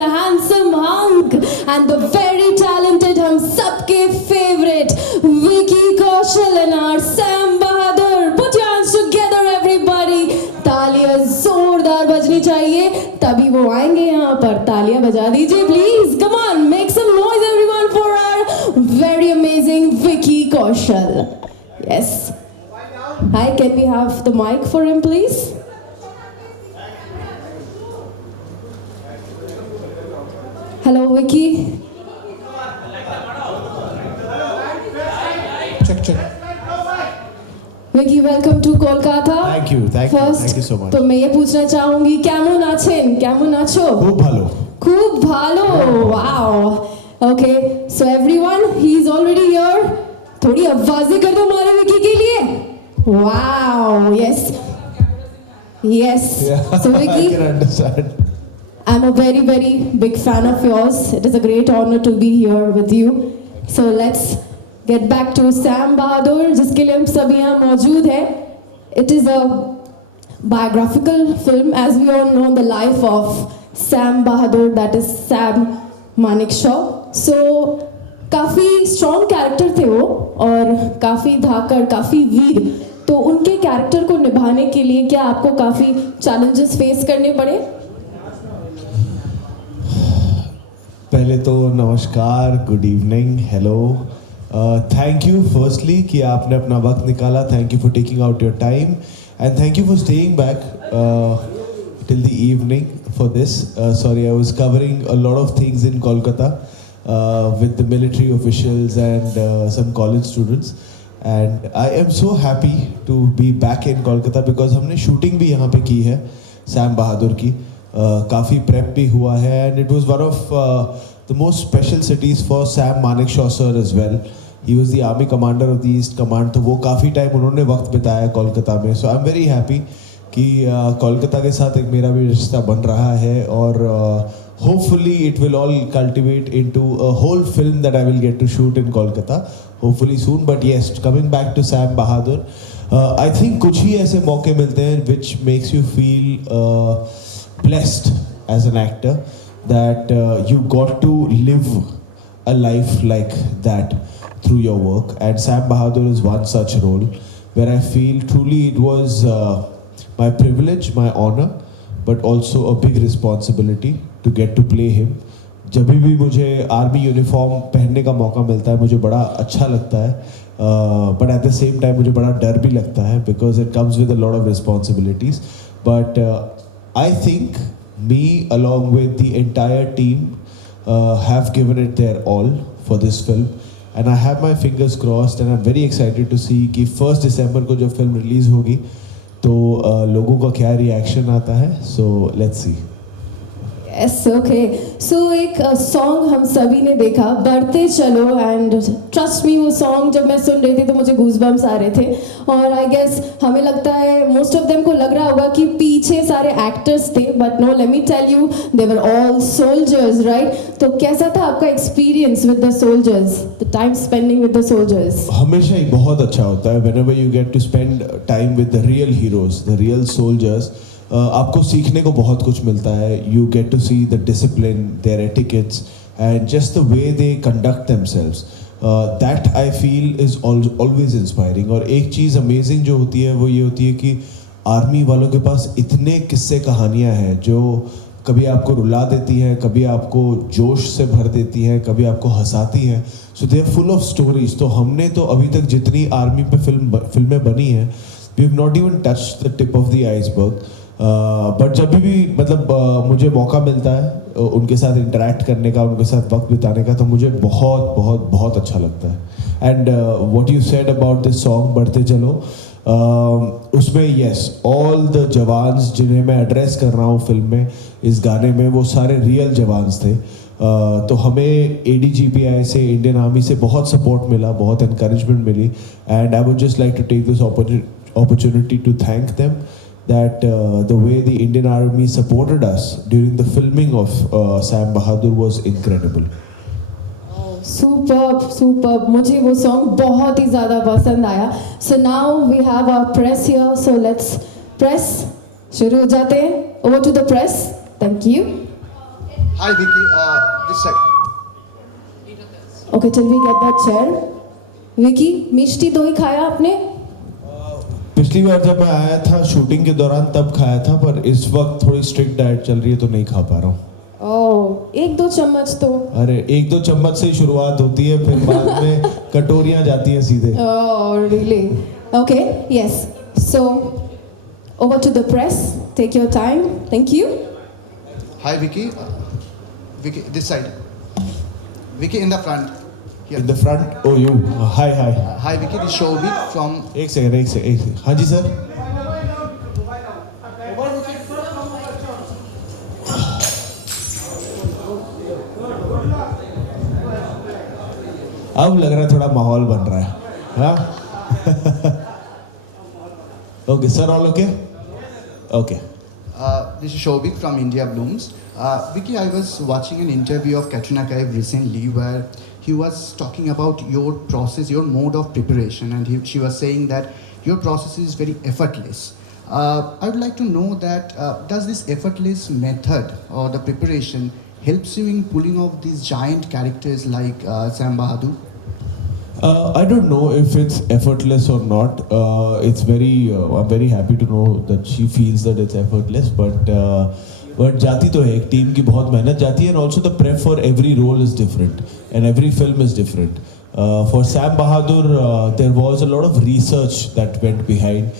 the handsome hunk and the very talented hum sabke favorite Vicky Kaushal and our Sam Bahadur. Put your hands together everybody. तालियां जोरदार बजनी चाहिए तभी वो आएंगे यहाँ पर. तालियां बजा दीजिए please. Come on, make some noise everyone for our very amazing Vicky Kaushal. Yes. Hi, can we have the mic for him please? Hello, Vicky. Check. Vicky, welcome to Kolkata. Thank you so much. तो मैं ये पूछना चाहूँगी केमन आছেন केमन आছো? खूब भालो. Wow. Okay, so everyone, he's already here. थोड़ी आवाज़ें कर दो हमारे विकी के लिए. Wow. Yes. Yeah, So Vicky, I can understand. I'm a very, very big fan of yours. It is a great honor to be here with you. So let's get back to Sam Bahadur, जिसके लिए हम सब यहाँ मौजूद हैं. It is a biographical film, as we all know, the life of Sam Bahadur, that is Sam Manekshaw. So काफ़ी strong character थे वो और काफ़ी धाकड़, काफ़ी वीर. तो उनके कैरेक्टर को निभाने के लिए क्या आपको काफ़ी challenges face करने पड़े? पहले तो नमस्कार, good evening, hello, thank you firstly कि आपने अपना वक्त निकाला. Thank you for taking out your time and thank you for staying back till the evening for this. Sorry, I was covering a lot of things in Kolkata with the military officials and some college students and I am so happy to be back in Kolkata because हमने shooting भी यहाँ पे की है Sam बहादुर की. काफ़ी prep भी हुआ है and it was one of the most special cities for Sam Manekshaw sir as well. He was the army commander of the East Command. तो वो काफ़ी टाइम उन्होंने वक्त बिताया कोलकाता में. So I am very happy कि कोलकाता के साथ एक मेरा भी रिश्ता बन रहा है और hopefully it will all cultivate into a whole film that I will get to shoot in Kolkata hopefully soon. But yes, coming back to Sam Bahadur, I think कुछ ही ऐसे मौके मिलते हैं which makes you feel blessed as an actor that you got to live a life like that through your work, and Sam Bahadur is one such role where I feel truly it was my privilege, my honor, but also a big responsibility to get to play him. जब भी मुझे army uniform पहनने का मौका मिलता है मुझे बड़ा अच्छा लगता है, but at the same time मुझे बड़ा डर भी लगता है because it comes with a lot of responsibilities. But I think me along with the entire team have given it their all for this film and I have my fingers crossed and I'm very excited to see कि 1 December को जब film release होगी तो लोगों का क्या reaction आता है. So let's see. Yes, okay. So एक सॉन्ग हम सभी ने देखा, बढ़ते चलो, and trust me वो सॉन्ग जब मैं सुन रही थी तो मुझे goosebumps आ रहे थे और I guess हमें लगता है most of them को लग रहा होगा कि पीछे सारे actors थे, but no, let me tell you, they were all soldiers, right? तो कैसा था आपका experience with the soldiers, the time spending with the soldiers? हमेशा ही बहुत अच्छा होता है whenever you get to spend time with the real heroes, the real soldiers. आपको सीखने को बहुत कुछ मिलता है. You get to see the discipline, their etiquettes and just the way they conduct themselves. That I feel is always inspiring. और एक चीज़ amazing जो होती है वो ये होती है कि आर्मी वालों के पास इतने किस्से कहानियाँ हैं जो कभी आपको रुला देती हैं, कभी आपको जोश से भर देती हैं, कभी आपको हंसाती हैं. So they are full of stories. तो हमने तो अभी तक जितनी आर्मी पे फिल्में बनी हैं, we have not even touched the tip of the iceberg. But जब भी मतलब मुझे मौका मिलता है उनके साथ इंटरेक्ट करने का, उनके साथ वक्त बिताने का, तो मुझे बहुत बहुत बहुत अच्छा लगता है. And what you said about this song बढ़ते चलो, उसमें यस, ऑल द जवान्स जिन्हें मैं एड्रेस कर रहा हूँ फिल्म में, इस गाने में, वो सारे रियल जवान्स थे. तो हमें ADGPI से, इंडियन आर्मी से बहुत सपोर्ट मिला, बहुत encouragement मिली. And I would just like to take this opportunity to thank them that the way the Indian Army supported us during the filming of Sam Bahadur was incredible. Superb. मुझे वो song बहुत ही ज़्यादा पसंद आया. So now we have our press here. So let's press शुरू हो जाते हैं. Over to the press. Thank you. Hi Vicky, this side. Okay, till we get that chair. Vicky, मिष्टी दही खाया आपने? पिछली बार जब मैं आया था शूटिंग के दौरान तब खाया था, पर इस वक्त थोड़ी स्ट्रिक्ट डाइट चल रही है तो नहीं खा पा रहा हूँ। ओह, एक दो चम्मच तो। अरे एक दो चम्मच से ही शुरुआत होती है, फिर बाद में कटोरियां जाती हैं सीधे। Oh, really? Okay, yes. So, over to the press. Take your time. Thank you. Hi Vicky, Vicky this side. Vicky in the front. Here. In the front, oh you, hi hi। Hi Vicky, this is Shobik from. एक second. हाँ जी sir. अब लग रहा है थोड़ा माहौल बन रहा है, हाँ। Okay sir, all okay? Okay. This is Shobik from India Blooms. Vicky, I was watching an interview of Katrina Kaif recently where he was talking about your process, your mode of preparation, and she was saying that your process is very effortless. I would like to know that does this effortless method or the preparation helps you in pulling off these giant characters like Sam Bahadur? I don't know if it's effortless or not. It's very. I'm very happy to know that she feels that it's effortless. But जाती तो है, एक team की बहुत मेहनत जाती है, and also the prep for every role is different and every film is different. For Sam Bahadur, there was a lot of research that went behind.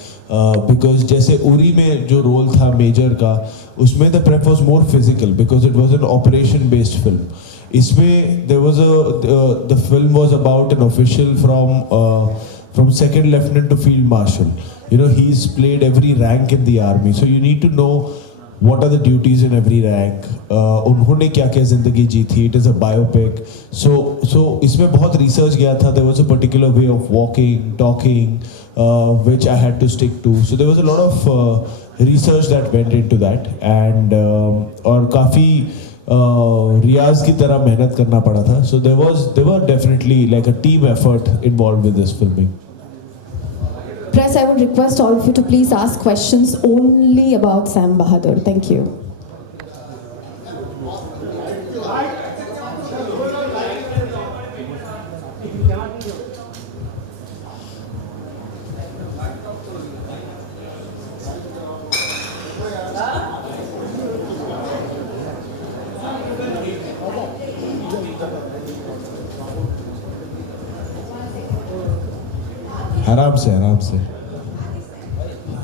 Because जैसे उरी में जो रोल था मेजर का, उसमें the prep was more physical because it was an operation based film. इसमें there was the film was about an official from second lieutenant to field marshal. You know, he's played every rank in the army, so you need to know what are the duties in every rank. उन्होंने क्या क्या जिंदगी जी थी. It is a biopic, so इसमें बहुत research गया था. There was a particular way of walking, talking, which I had to stick to. So there was a lot of research that went into that, and और काफी रियाज की तरह मेहनत करना पड़ा था. So there were definitely like a team effort involved with this filming. Press, I would request all of you to please ask questions only about Sam Bahadur. Thank you. आराम से.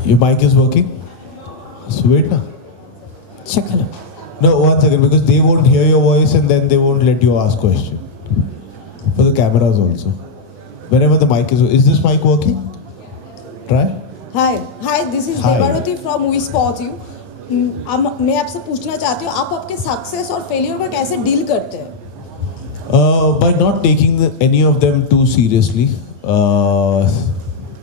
Your mic is working? So wait na. Check hello. No, 1 second, because they won't hear your voice and then they won't let you ask question. For the cameras also. Whenever the mic is this mic working? Try. Hi, this is Hi. देवारुति from We Spot You. मैं आपसे पूछना चाहती हूँ, आप आपके success और failure को कैसे डील करते हैं? By not taking any of them too seriously.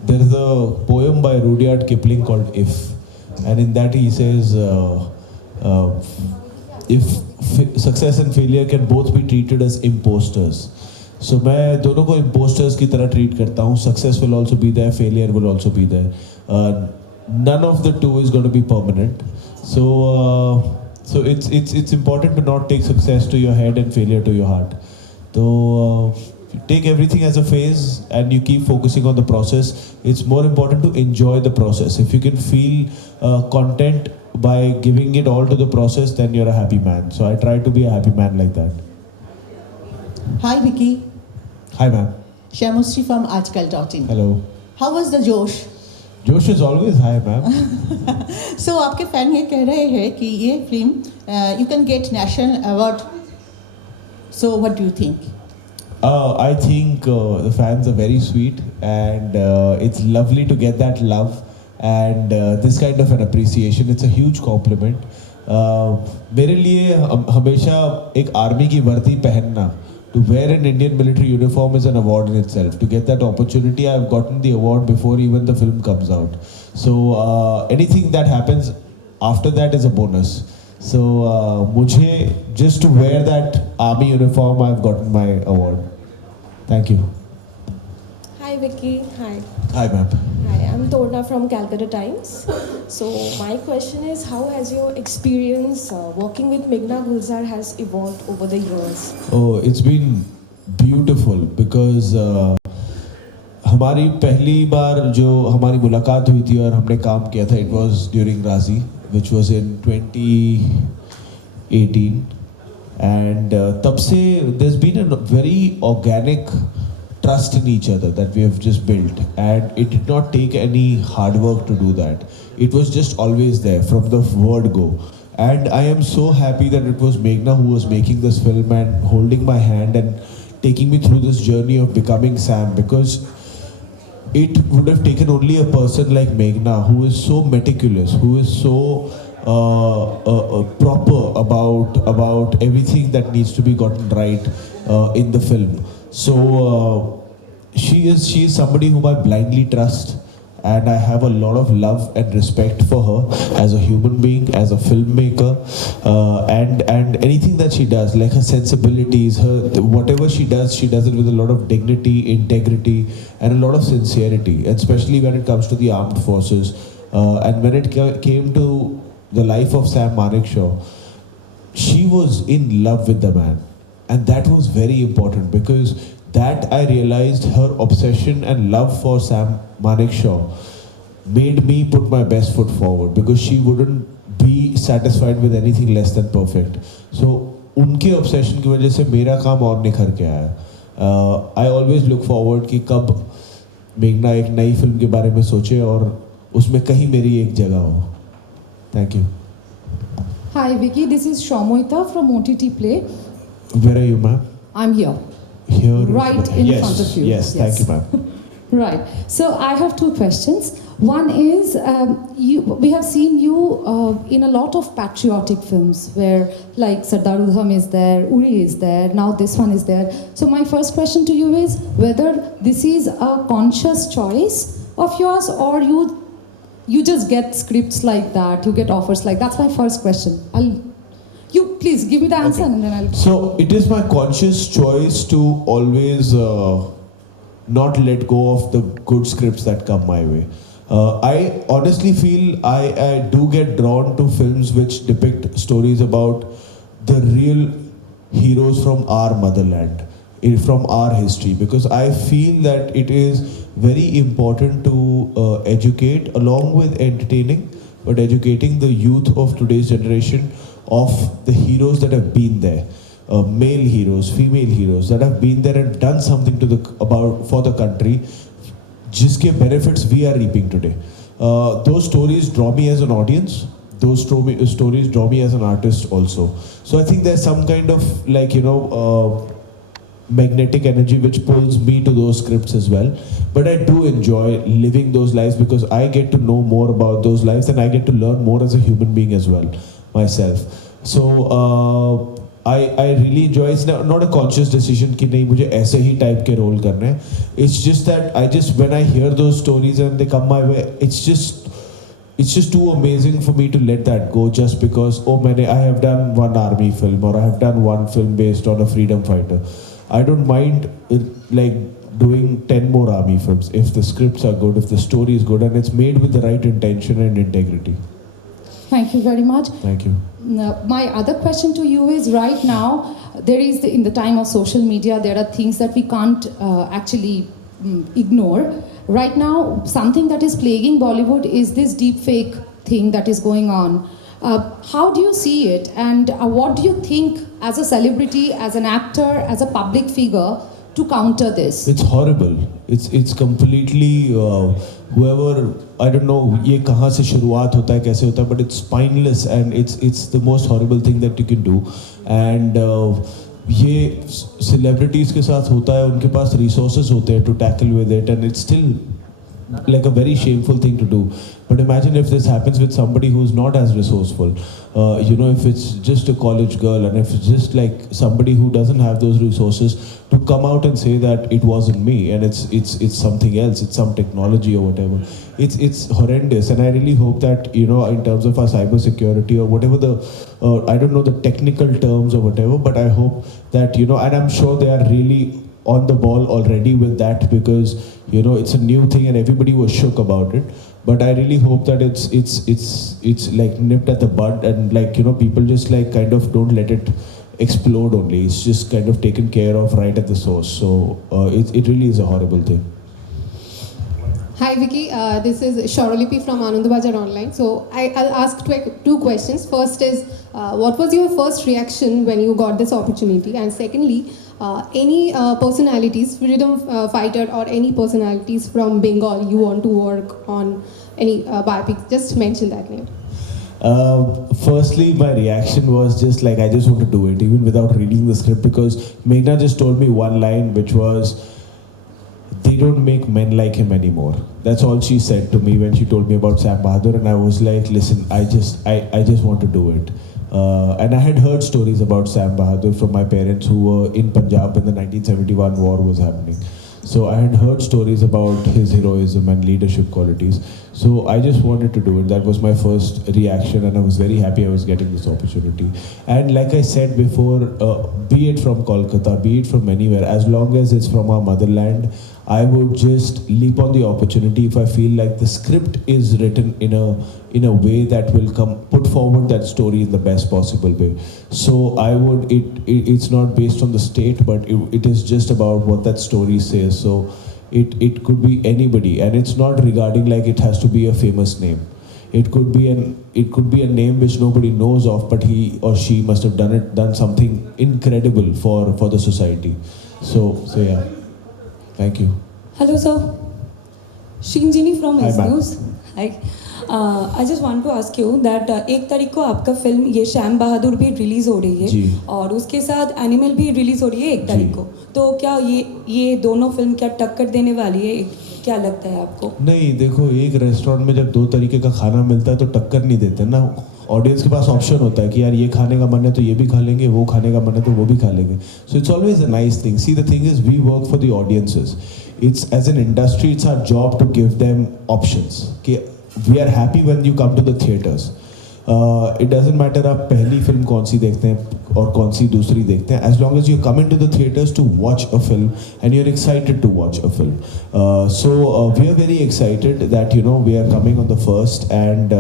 There is a poem by Rudyard Kipling called If, and in that he says, if success and failure can both be treated as imposters. So मैं दोनों को imposters की तरह treat करता हूँ. Success will also be there, failure will also be there. None of the two is going to be permanent. So it's important to not take success to your head and failure to your heart. So take everything as a phase and you keep focusing on the process. It's more important to enjoy the process. If you can feel content by giving it all to the process, then you're a happy man. So I try to be a happy man like that. Hi Vicky, Hi ma'am. Shamusri from Aajkal.in. Hello. How was the Josh? Josh is always high ma'am. So आपके fan ये कह रहे हैं कि ये film you can get national award. So what do you think? I think the fans are very sweet and it's lovely to get that love and this kind of an appreciation. It's a huge compliment. मेरे लिए हमेशा एक army की वर्दी पहनना, to wear an Indian military uniform is an award in itself. To get that opportunity, I've gotten the award before even the film comes out. So anything that happens after that is a bonus. So मुझे just to wear that army uniform, I've gotten my award. Thank you. Hi Vicky. Hi. Hi, ma'am. Hi, I'm Torna from Calcutta Times. So my question is, how has your experience working with Meghna Gulzar has evolved over the years? Oh, it's been beautiful because हमारी पहली बार जो हमारी मुलाकात हुई थी और हमने काम किया था, it was during Razi, which was in 2018, and तब से there's been a very organic trust in each other that we have just built, and it did not take any hard work to do that. It was just always there from the word go. And I am so happy that it was Meghna who was making this film and holding my hand and taking me through this journey of becoming Sam, because it would have taken only a person like Meghna who is so meticulous, who is so proper about everything that needs to be gotten right in the film. So she is somebody whom I blindly trust, and I have a lot of love and respect for her as a human being, as a filmmaker, and anything that she does, like her sensibilities, whatever she does it with a lot of dignity, integrity, and a lot of sincerity, especially when it comes to the armed forces. And when it came to the life of Sam Manekshaw, she was in love with the man. And that was very important, because that I realized her obsession and love for Sam Manekshaw made me put my best foot forward, because she wouldn't be satisfied with anything less than perfect. So उनके obsession की वजह से मेरा काम और निखर के आया. I always look forward कि कब मेघना एक नई फिल्म के बारे में सोचे और उसमें कहीं मेरी एक जगह हो. Thank you. Hi Vicky, this is Shomoita from OTT Play. Where are you, ma'am? I'm here. Here. Right in Yes, front of you. Yes, thank you, ma'am. Right. So I have two questions. One is, we have seen you in a lot of patriotic films where like Sardar Udham is there, Uri is there, now this one is there. So my first question to you is whether this is a conscious choice of yours, or you just get scripts like that, you get offers like that. That's my first question. You please give me the answer, Okay. and then I'll... So it is my conscious choice to always not let go of the good scripts that come my way. I honestly feel I do get drawn to films which depict stories about the real heroes from our motherland, from our history, because I feel that it is very important to educate along with entertaining, but educating the youth of today's generation of the heroes that have been there, male heroes, female heroes that have been there and done something for the country, जिसके benefits we are reaping today. Those stories draw me as an audience. Those stories draw me as an artist also. So I think there's some kind of magnetic energy which pulls me to those scripts as well. But I do enjoy living those lives, because I get to know more about those lives and I get to learn more as a human being as well myself. So I really enjoy. It's not a conscious decision कि नहीं मुझे ऐसे ही type के role करने हैं. It's just that when I hear those stories and they come my way, it's just too amazing for me to let that go, just because I have done one army film, or I have done one film based on a freedom fighter. I don't mind doing 10 more army films if the scripts are good, if the story is good, and it's made with the right intention and integrity. Thank you very much. Thank you. My other question to you is, right now, in the time of social media, there are things that we can't actually ignore. Right now, something that is plaguing Bollywood is this deep fake thing that is going on. How do you see it, and what do you think as a celebrity, as an actor, as a public figure, to counter this? It's horrible. It's completely whoever, I don't know ये कहाँ से शुरुआत होता है, कैसे होता है, but it's spineless and it's the most horrible thing that you can do. And ये celebrities के साथ होता है, उनके पास resources होते हैं to tackle with it, and it's still like a very shameful thing to do. But imagine if this happens with somebody who's not as resourceful. If it's just a college girl, and if it's just like somebody who doesn't have those resources, to come out and say that it wasn't me and it's something else, it's some technology or whatever. It's horrendous, and I really hope that in terms of our cyber security or whatever I don't know the technical terms or whatever, but I hope that and I'm sure they are really on the ball already with that, because you know it's a new thing and everybody was shook about it. But I really hope that it's like nipped at the bud, and like you know people just like kind of don't let it explode only. It's just kind of taken care of right at the source. So it really is a horrible thing. Hi Vicky, this is Shauralipi from Anandabazar Online. So I'll ask two questions. First is, what was your first reaction when you got this opportunity? And secondly, any personalities, freedom fighter or any personalities from Bengal you want to work on any biopic? Just mention that name. Firstly, my reaction was just like I just want to do it, even without reading the script, because Meghna just told me one line, which was, "They don't make men like him anymore." That's all she said to me when she told me about Sam Bahadur, and I was like, "Listen, I just want to do it." And I had heard stories about Sam Bahadur from my parents who were in Punjab when the 1971 war was happening. So I had heard stories about his heroism and leadership qualities. So I just wanted to do it. That was my first reaction, and I was very happy I was getting this opportunity. And like I said before, be it from Kolkata, be it from anywhere, as long as it's from our motherland, I would just leap on the opportunity if I feel like the script is written in a way that will put forward that story in the best possible way. So I would, it's not based on the state, but it is just about what that story says. So it could be anybody, and it's not regarding like it has to be a famous name. It could be a name which nobody knows of, but he or she must have done something incredible for the society. So yeah. Thank you. Hello, sir. Shinjini from Hi, S ma'am. News. Hi. I just want to ask you that 1 तारीख को आपका film ये श्याम बहादुर भी release हो रही जी। है और उसके साथ एनिमल भी रिलीज हो रही है 1 तारीख जी। को, तो क्या ये दोनों फिल्म क्या टक्कर देने वाली है, क्या लगता है आपको? नहीं, देखो, एक रेस्टोरेंट में जब 2 तरीके का खाना मिलता है तो टक्कर नहीं देते ना। ऑडियंस के पास ऑप्शन होता है कि यार ये खाने का मन है तो ये भी खा लेंगे, वो खाने का मन है तो वो भी खा लेंगे. So it's always a nice thing. See the thing is we work for the audiences. It's as an industry, it's our job to give them options. We are happy when you come to the theaters. It doesn't matter आप पहली film कौन सी देखते हैं और कौन सी दूसरी देखते हैं. As long as you come into the theaters to watch a film and you're excited to watch a film. So we are very excited that we are coming on the 1st, and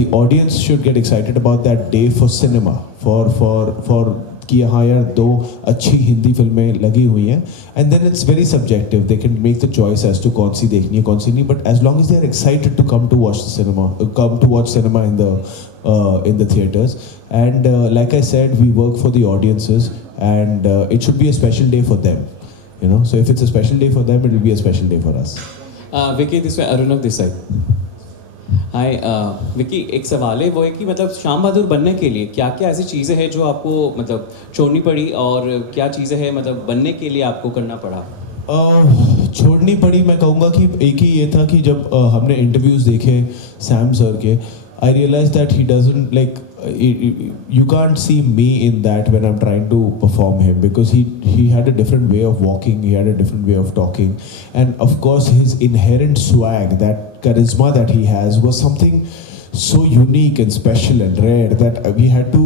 the audience should get excited about that day for cinema, for कि हाँ यार 2 अच्छी हिंदी फिल्में लगी हुई हैं. And then it's very subjective. They can make the choice as to कौन सी देखनी है कौन सी नहीं. But as long as they are excited to come to watch cinema in the theaters. And like I said, we work for the audiences, and it should be a special day for them. So if it's a special day for them, it will be a special day for us. Vicky, this way Arunav this side. हाय विकी, एक सवाल है, वो है कि मतलब श्याम बहादुर बनने के लिए क्या क्या ऐसी चीज़ें हैं जो आपको मतलब छोड़नी पड़ी, और क्या चीज़ें हैं मतलब बनने के लिए आपको करना पड़ा? छोड़नी पड़ी, मैं कहूँगा कि एक ही ये था कि जब हमने इंटरव्यूज़ देखे सैम सर के, I realized that he doesn't you can't see me in that when I'm trying to perform him, because he had a different way of walking, he had a different way of talking, and of course his inherent swag, that charisma that he has was something so unique and special and rare that we had to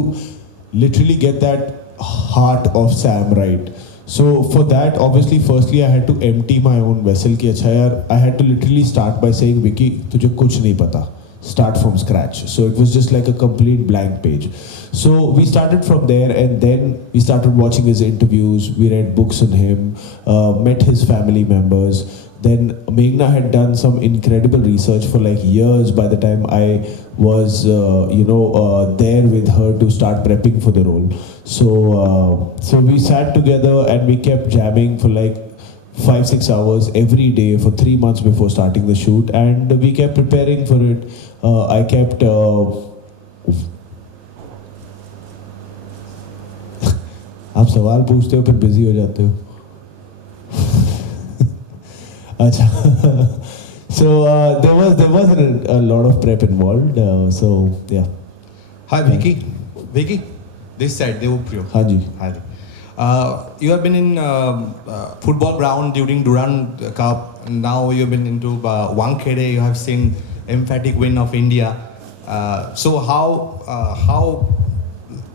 literally get that heart of Sam right. So for that, obviously, firstly I had to empty my own vessel कि अच्छा यार, I had to literally start by saying, Vicky, तुझे कुछ नहीं पता. Start from scratch. So it was just like a complete blank page. So we started from there, and then we started watching his interviews. We read books on him, met his family members. Then Meghna had done some incredible research for like years by the time I was there with her to start prepping for the role. So we sat together and we kept jamming for like 5-6 hours every day for 3 months before starting the shoot, and we kept preparing for it. I kept आप सवाल पूछते हो फिर busy हो जाते हो. अच्छा. So there was a lot of prep involved. So yeah. Hi Vicky. Vicky, this side Devpriyo. हाँ जी. Hi. You have been in football ground during Durand Cup. Now you've been into Wankhede. You have seen emphatic win of India. So how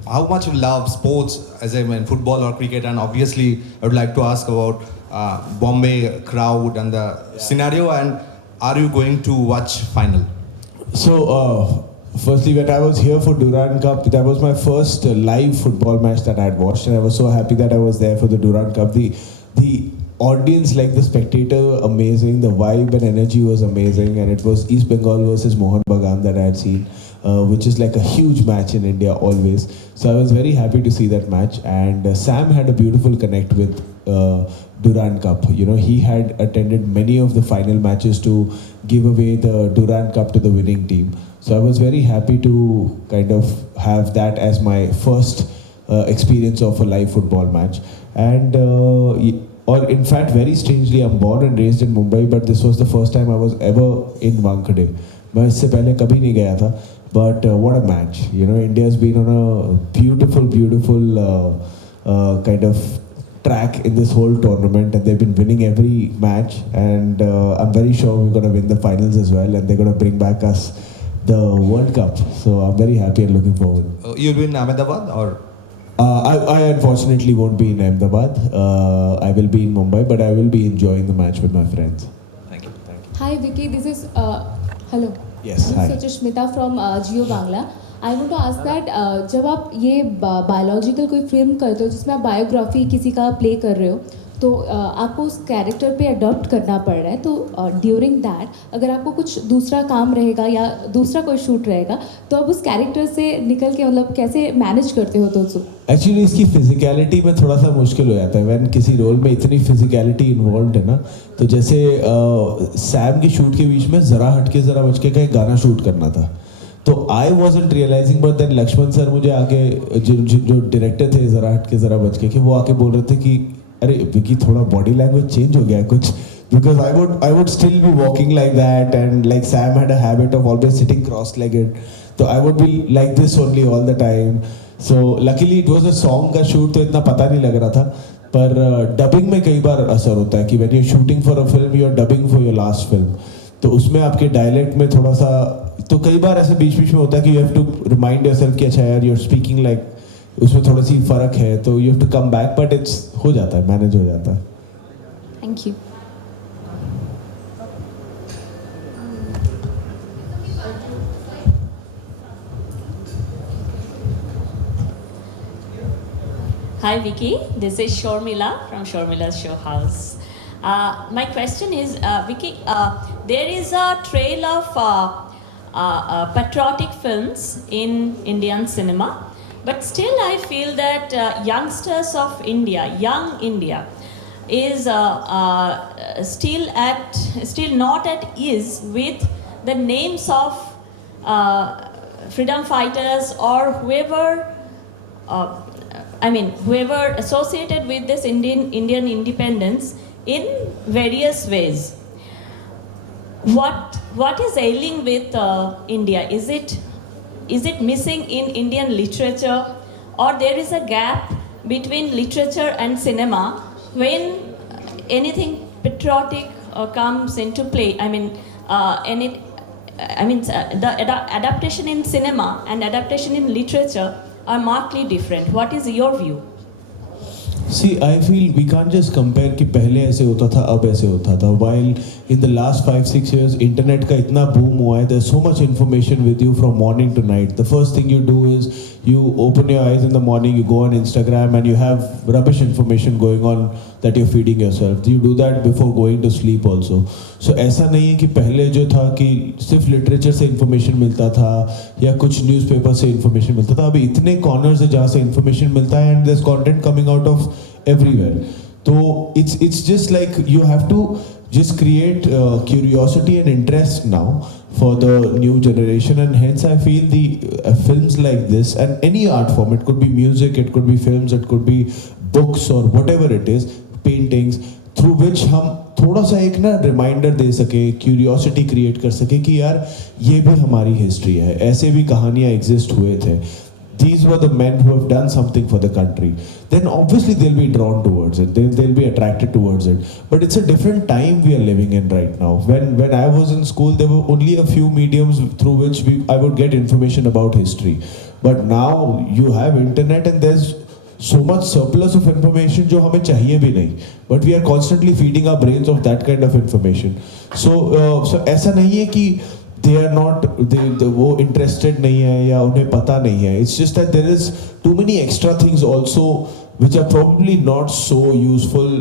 how much you love sports, as I mean football or cricket, and obviously I would like to ask about Bombay crowd and the scenario, and are you going to watch final? So, firstly, when I was here for Durand Cup, that was my first live football match that I had watched, and I was so happy that I was there for the Durand Cup. The audience, like the spectator, amazing. The vibe and energy was amazing, and it was East Bengal versus Mohun Bagan that I had seen, which is like a huge match in India always. So I was very happy to see that match, and Sam had a beautiful connect with Durand Cup. You know, he had attended many of the final matches to give away the Durand Cup to the winning team. So I was very happy to kind of have that as my first experience of a live football match. And or in fact, very strangely, I'm born and raised in Mumbai, but this was the first time I was ever in Wankhede. मैं इससे पहले कभी नहीं गया था. But what a match! You know, India's been on a beautiful kind of track in this whole tournament, and they've been winning every match, and I'm very sure we're going to win the finals as well, and they're going to bring back us the World Cup. So I'm very happy and looking forward. You'll be in Ahmedabad, or I unfortunately won't be in Ahmedabad. I will be in Mumbai, but I will be enjoying the match with my friends. thank you. Hi Vicky, this is hello. Yes, This hi. is Suchmita from Jio Bangla. I want to ask that जब आप ये biological कोई film करते हो जिसमें आप biography किसी का प्ले कर रहे हो, तो आपको उस कैरेक्टर पे अडॉप्ट करना पड़ रहा है, तो ड्यूरिंग दैट अगर आपको कुछ दूसरा काम रहेगा या दूसरा कोई शूट रहेगा, तो आप उस कैरेक्टर से निकल के मतलब कैसे मैनेज करते हो? तो एक्चुअली इसकी फिजिकलिटी में थोड़ा सा मुश्किल हो जाता है व्हेन किसी रोल में इतनी फिजिकलिटी इन्वॉल्व है ना. तो जैसे सैम की शूट के बीच में ज़रा हटके ज़रा बचके का एक गाना शूट करना था, तो I wasn't realising, but then Lakshman sir मुझे आके जो डायरेक्टर थे ज़रा हटके ज़रा बचके के, वो आके बोल रहे थे कि अरे विकी थोड़ा बॉडी लैंग्वेज चेंज हो गया है कुछ, because I would still be walking like that, and like Sam had a habit of always sitting cross legged, तो I would be like this only all the time. So luckily it was a song का shoot, तो इतना पता नहीं लग रहा था. पर डबिंग में कई बार असर होता है कि when you shooting for a film, you are dubbing for your last film, तो उसमें आपके डायलेक्ट में थोड़ा सा, तो कई बार ऐसे बीच बीच में होता है कि you have to remind yourself कि अच्छा यार यू आर स्पीकिंग लाइक, उसमें थोड़ी सी फ़र्क है, तो you have to come back, but it's हो जाता है, मैनेज हो जाता है. Thank you. Hi Vicky, this is Shormila from Shormila's Show House. My question is, Vicky, there is a trail of patriotic films in Indian cinema, but still I feel that youngsters of India, young India, is still not at ease with the names of freedom fighters or whoever. Whoever associated with this Indian independence in various ways. What is ailing with India? Is it missing in Indian literature, or there is a gap between literature and cinema when anything patriotic comes into play? The adaptation in cinema and adaptation in literature are markedly different. What is your view? See, I feel we can't just compare कि पहले ऐसे होता था अब ऐसे होता था. While in the last 5-6 years internet का इतना boom हुआ है, there's so much information with you from morning to night. The first thing you do is you open your eyes in the morning, you go on Instagram and you have rubbish information going on that you're feeding yourself. You do that before going to sleep also. So ऐसा नहीं है कि पहले जो था कि सिर्फ literature से इन्फॉर्मेशन मिलता था या कुछ न्यूज़पेपर से इन्फॉर्मेशन मिलता था. अभी इतने कॉर्नर्स है जहाँ से इन्फॉर्मेशन मिलता है, and there's content coming out of everywhere. तो it's just like you have to just create curiosity and interest now for the new generation, and hence I feel the films like this and any art form, it could be music, it could be films, it could be books or whatever it is, paintings, through which हम थोड़ा सा एक ना reminder दे सके, curiosity create कर सके कि यार ये भी हमारी हिस्ट्री है, ऐसे भी कहानियाँ एग्जिस्ट हुए थे, these were the men who have done something for the country. Then obviously they'll be drawn towards it, they'll be attracted towards it. But it's a different time we are living in right now. When I was in school, there were only a few mediums through which I would get information about history. But now you have internet and there's so much surplus of information जो हमें चाहिए भी नहीं. But we are constantly feeding our brains of that kind of information. So ऐसा नहीं है कि they are not वो interested नहीं है या उन्हें पता नहीं है. It's just that there is too many extra things also which are probably not so useful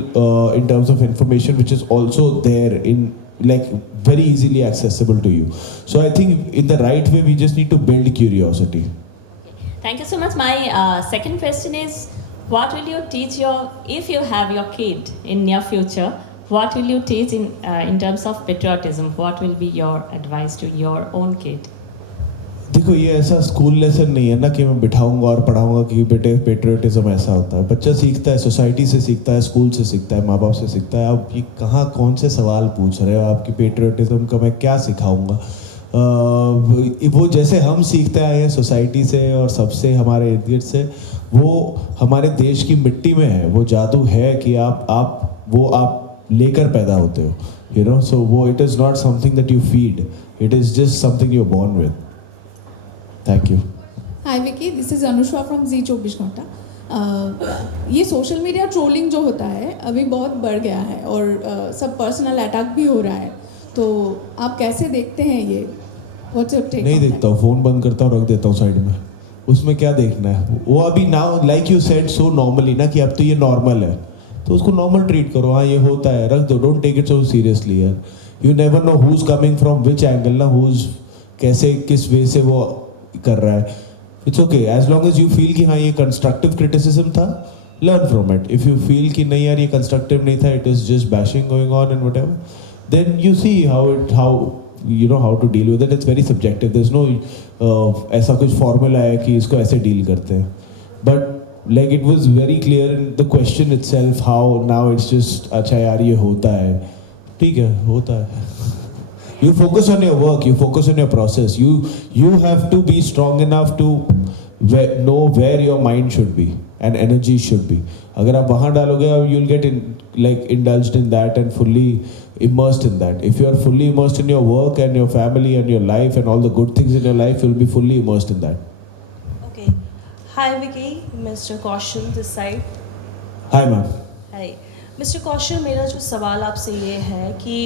in terms of information, which is also there in like very easily accessible to you. So I think in the right way we just need to build curiosity. Thank you so much. My second question is, what will you teach if you have your kid in near future, what will you teach in terms of patriotism? What will be your advice to your own kid? देखो ये ऐसा school lesson नहीं है ना कि मैं बिठाऊंगा और पढ़ाऊंगा कि बेटे पेट्रियटिज्म ऐसा होता है. बच्चा सीखता है, सोसाइटी से सीखता है, स्कूल से सीखता है, माँ बाप से सीखता है. आप ये कहाँ कौन से सवाल पूछ रहे हो? आपकी पेट्रियटिज्म का मैं क्या सिखाऊंगा? वो जैसे हम सीखते आए हैं सोसाइटी से और सबसे हमारे इर्द गिर्द से, वो हमारे देश की मिट्टी में है. वो जादू है कि आप लेकर पैदा होते हो, you know. So वो it is not something that you feed. It is just something you're born with. Thank you. Hi Vicky, this is Anusha from Z 24 घंटा. ये सोशल मीडिया ट्रोलिंग जो होता है अभी बहुत बढ़ गया है और सब पर्सनल अटैक भी हो रहा है, तो आप कैसे देखते हैं ये? What's your take? नहीं देखता हूँ, फ़ोन बंद करता हूँ, रख देता हूँ साइड में. उसमें क्या देखना है? वो अभी now like you said so normally ना कि अब तो ये नॉर्मल है, तो उसको नॉर्मल ट्रीट करो. हाँ ये होता है, रख दो. Don't take it so seriously यार. You never know who is coming from which angle ना, हु इज कैसे किस वे से वो कर रहा है. It's okay as long as you feel कि हाँ ये कंस्ट्रक्टिव क्रिटिसिज्म था, learn from it. If you feel कि नहीं यार ये कंस्ट्रक्टिव नहीं था, it is just bashing going on and whatever, then you see how you know how to deal with it. It's very subjective. There's no ऐसा कुछ formula है कि इसको ऐसे डील करते हैं. But like it was very clear in the question itself how now it's just अच्छा यार ये होता है, ठीक है होता है. You focus on your work, you focus on your process. You have to be strong enough to know where your mind should be and energy should be. अगर आप वहाँ डालोगे, you'll get indulged in that and fully immersed in that. If you are fully immersed in your work and your family and your life and all the good things in your life, you'll be fully immersed in that. Okay. Hi Vicky, Mr. Kaushal this side. Hi ma'am. Hi. Mr. Kaushal, मेरा जो सवाल आपसे ये है कि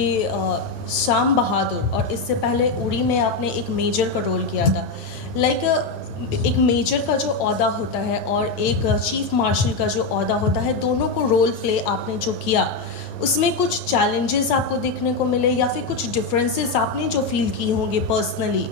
शाम बहादुर और इससे पहले उरी में आपने एक मेजर का रोल किया था. एक मेजर का जो ओहदा होता है और एक चीफ मार्शल का जो ओहदा होता है, दोनों को रोल प्ले आपने जो किया, उसमें कुछ चैलेंजेस आपको देखने को मिले या फिर कुछ डिफरेंसेस आपने जो फील किए होंगे पर्सनली,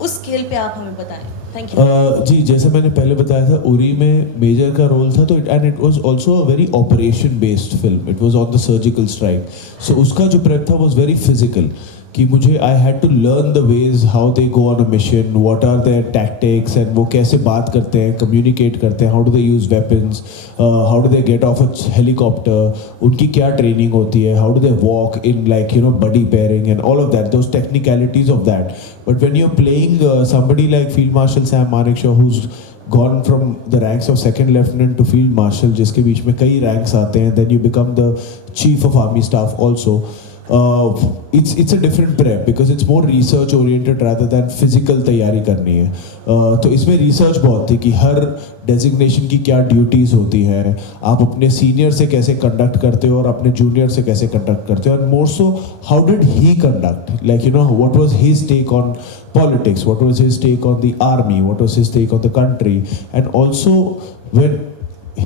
उस स्केल पे आप हमें बताएं. Thank you. जी जैसे मैंने पहले बताया था, उरी में मेजर का रोल था, तो it was also a very operation based film. It was on the surgical strike. So उसका जो प्रेप था वाज वेरी फिजिकल, कि मुझे I had to learn the ways how they go on a mission, what are their tactics and वो कैसे बात करते हैं, कम्युनिकेट करते हैं, how do they use weapons, how do they get off a helicopter, उनकी क्या ट्रेनिंग होती है, how do they walk in like you know buddy pairing and all of that, those technicalities of that. But when you are playing somebody like Field Marshal Sam Manekshaw who's gone from the ranks of second lieutenant to field marshal, जिसके बीच में कई ranks आते हैं, then you become the chief of army staff also. It's a different prep because it's more research oriented rather than physical तैयारी करनी है. तो इसमें रिसर्च बहुत थी कि हर डेजिग्नेशन की क्या ड्यूटीज़ होती हैं, आप अपने सीनियर से कैसे कंडक्ट करते हो और अपने जूनियर से कैसे कंडक्ट करते हो, and more so how did he conduct, like you know what was his take on politics, what was his take on the army, what was his take on the country, and also when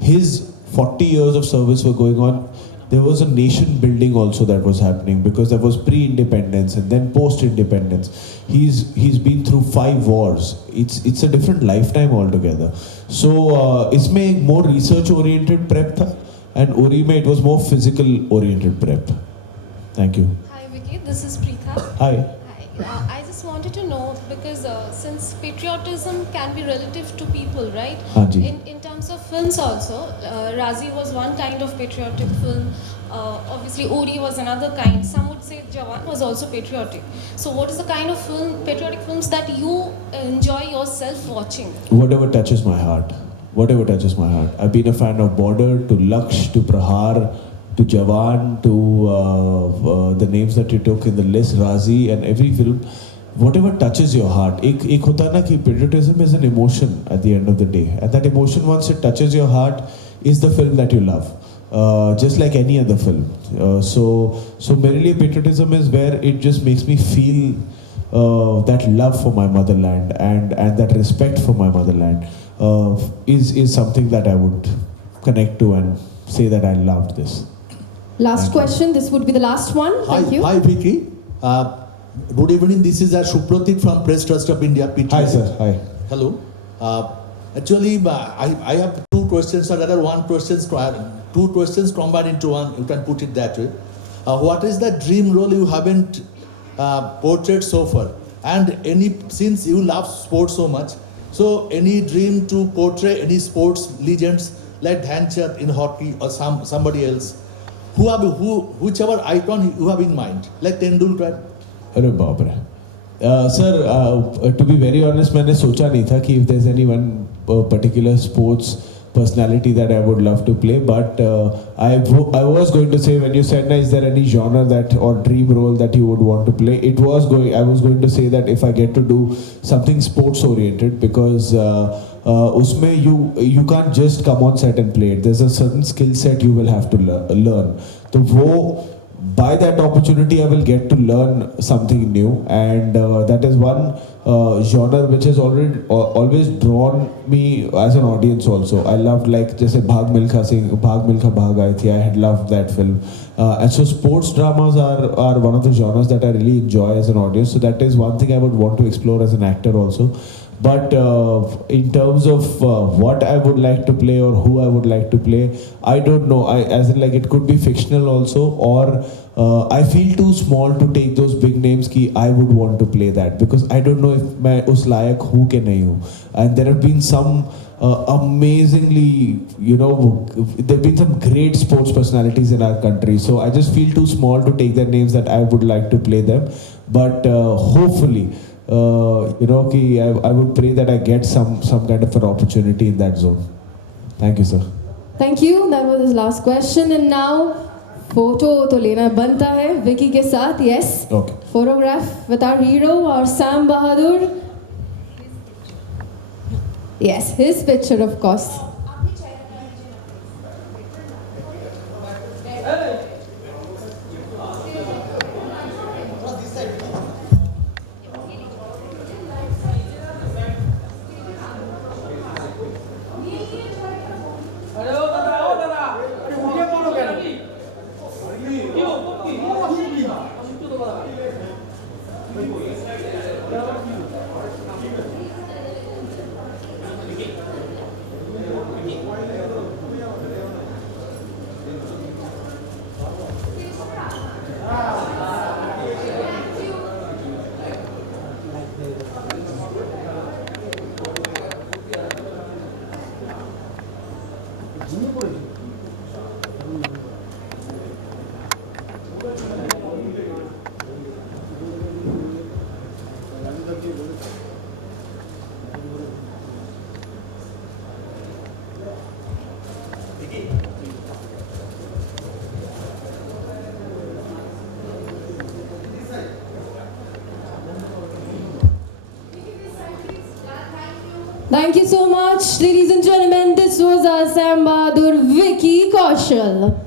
his 40 years of service were going on, there was a nation building also that was happening, because there was pre-independence and then post-independence. He's been through 5 wars. It's a different lifetime altogether. So इसमें एक more research oriented prep था, and Uri में it was more physical oriented prep. Thank you. Hi Vicky, this is Preetha. Hi. I just wanted to know because since patriotism can be relative to people, right? हाँ जी. In terms of films also, Razi was one kind of patriotic film. Obviously, Uri was another kind. Some would say Jawan was also patriotic. So, what is the kind of patriotic films that you enjoy yourself watching? Whatever touches my heart. Whatever touches my heart. I've been a fan of Border to Laksh to Prahar to Jawan to the names that you took in the list, Razi, and every film. whatever touches your heart. एक होता है ना कि patriotism is an emotion at the end of the day, and that emotion, once it touches your heart, is the film that you love, just like any other film. So मेरे लिए patriotism is where it just makes me feel that love for my motherland and that respect for my motherland is something that I would connect to and say that I loved this. Last question. This would be the last one. Thank you. Hi, Vicky. Good evening. This is Supratik from Press Trust of India. PTA. Hi, sir. Hi. Hello. Actually, I have two questions, or rather two questions combined into one. You can put it that way. What is the dream role you haven't portrayed so far? And since you love sports so much, so any dream to portray any sports legends like Dhyanchand in hockey or somebody else? Whichever icon you have in mind, like Tendulkar. अरे बाप रे. Sir, to be very honest, मैंने सोचा नहीं था कि if there's any one particular sports personality that I would love to play, but I was going to say, when you said, is there any genre that or dream role that you would want to play? I was going to say that if I get to do something sports oriented, because उसमें you can't just come on set and play it. There's a certain skill set you will have to learn. तो वो, by that opportunity I will get to learn something new, and that is one genre which has always drawn me as an audience also. I loved, like जैसे भाग मिल्खा भाग आई थी, I had loved that film, and so sports dramas are one of the genres that I really enjoy as an audience. So that is one thing I would want to explore as an actor also. But in terms of what I would like to play or who I would like to play, I don't know. As in, like, it could be fictional also, or I feel too small to take those big names ki I would want to play that, because I don't know if मैं उस लायक हूँ कि नहीं हूँ. And there have been some amazingly, there have been some great sports personalities in our country. So I just feel too small to take their names that I would like to play them. But hopefully, I would pray that I get some kind of an opportunity in that zone. Thank you, sir. Thank you. That was his last question. And now, photo तो लेना बनता है विकी के साथ. Yes. Okay. Photograph with our hero, our Sam Bahadur. Yes, his picture, of course. Thank you so much, ladies and gentlemen. This was our Sam Bahadur Vicky Kaushal.